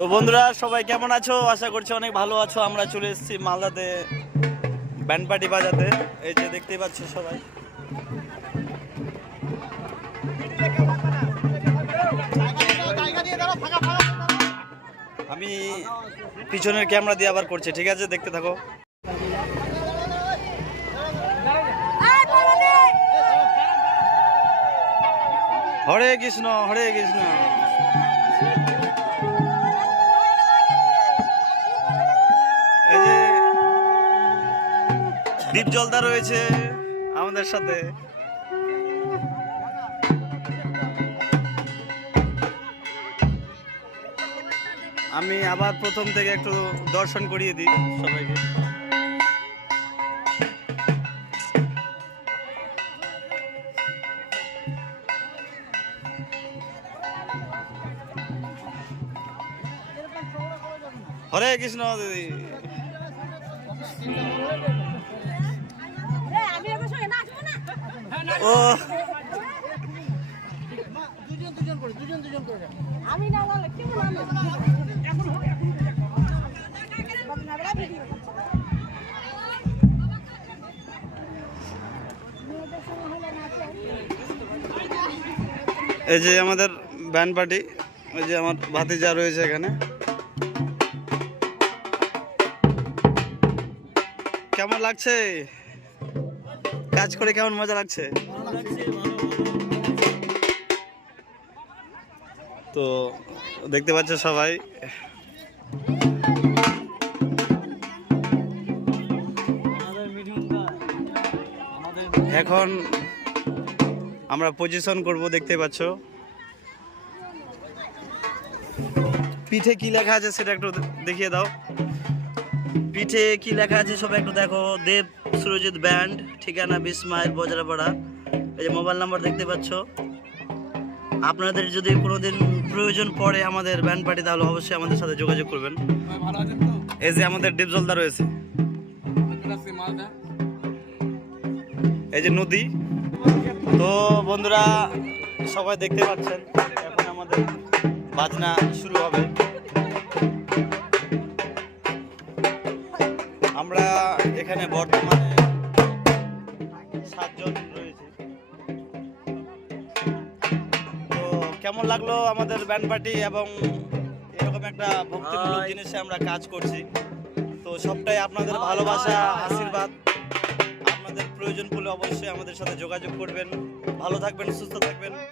তো বন্ধুরা সবাই কেমন আছো? আশা করছি অনেক ভালো আছো। আমরা চলে এসেছি মালদাতে ব্যান্ড পার্টি বাজাতে। এই যে দেখতেই পাচ্ছ সবাই। আমি পিছনের ক্যামেরা দিয়ে আবার করছি, ঠিক আছে? দেখতে থাকো। হরে কৃষ্ণ, হরে কৃষ্ণ। এই যে দীপ জলদা রয়েছে আমাদের সাথে। আমি আবার প্রথম থেকে একটু দর্শন করিয়ে দিই সবাইকে। হরে কৃষ্ণ দিদি। ও আমি না বলে কি এই যে আমাদের ব্যান্ড পার্টি, ওই যে আমার ভাতিজা রয়েছে এখানে। কেমন লাগছে কাজ করে? কেমন মজা লাগছে? তো দেখতে পাচ্ছ সবাই। এখন আমরা পজিশন করব, দেখতে পাচ্ছ। পিঠে কি লেখা আছে সেটা একটু দেখিয়ে দাও। পিঠে কি লেখা আছে সবাই একটু দেখো। দেব সুরজিৎ ব্যান্ড, ঠিকানা 20 মাইল বজরাপাড়া। এই যে মোবাইল নাম্বার দেখতে পাচ্ছ। আপনাদের যদি কোনোদিন প্রয়োজন পড়ে আমাদের ব্যান্ড পার্টি, তাহলে অবশ্যই আমাদের সাথে যোগাযোগ করবেন। এই যে আমাদের ডিপজলদা রয়েছে, এই যে নদী। তো বন্ধুরা সবাই দেখতে পাচ্ছেন, এখন আমাদের বাজনা শুরু হবে। আমরা এখানে বর্তমানে 7 জন রয়েছে। তো কেমন লাগলো আমাদের ব্যান্ড পার্টি এবং এরকম একটা ভক্তিমূলক জিনিসে আমরা কাজ করছি। তো সবটাই আপনাদের ভালোবাসা, আশীর্বাদ। আপনাদের প্রয়োজন পড়লে অবশ্যই আমাদের সাথে যোগাযোগ করবেন। ভালো থাকবেন, সুস্থ থাকবেন।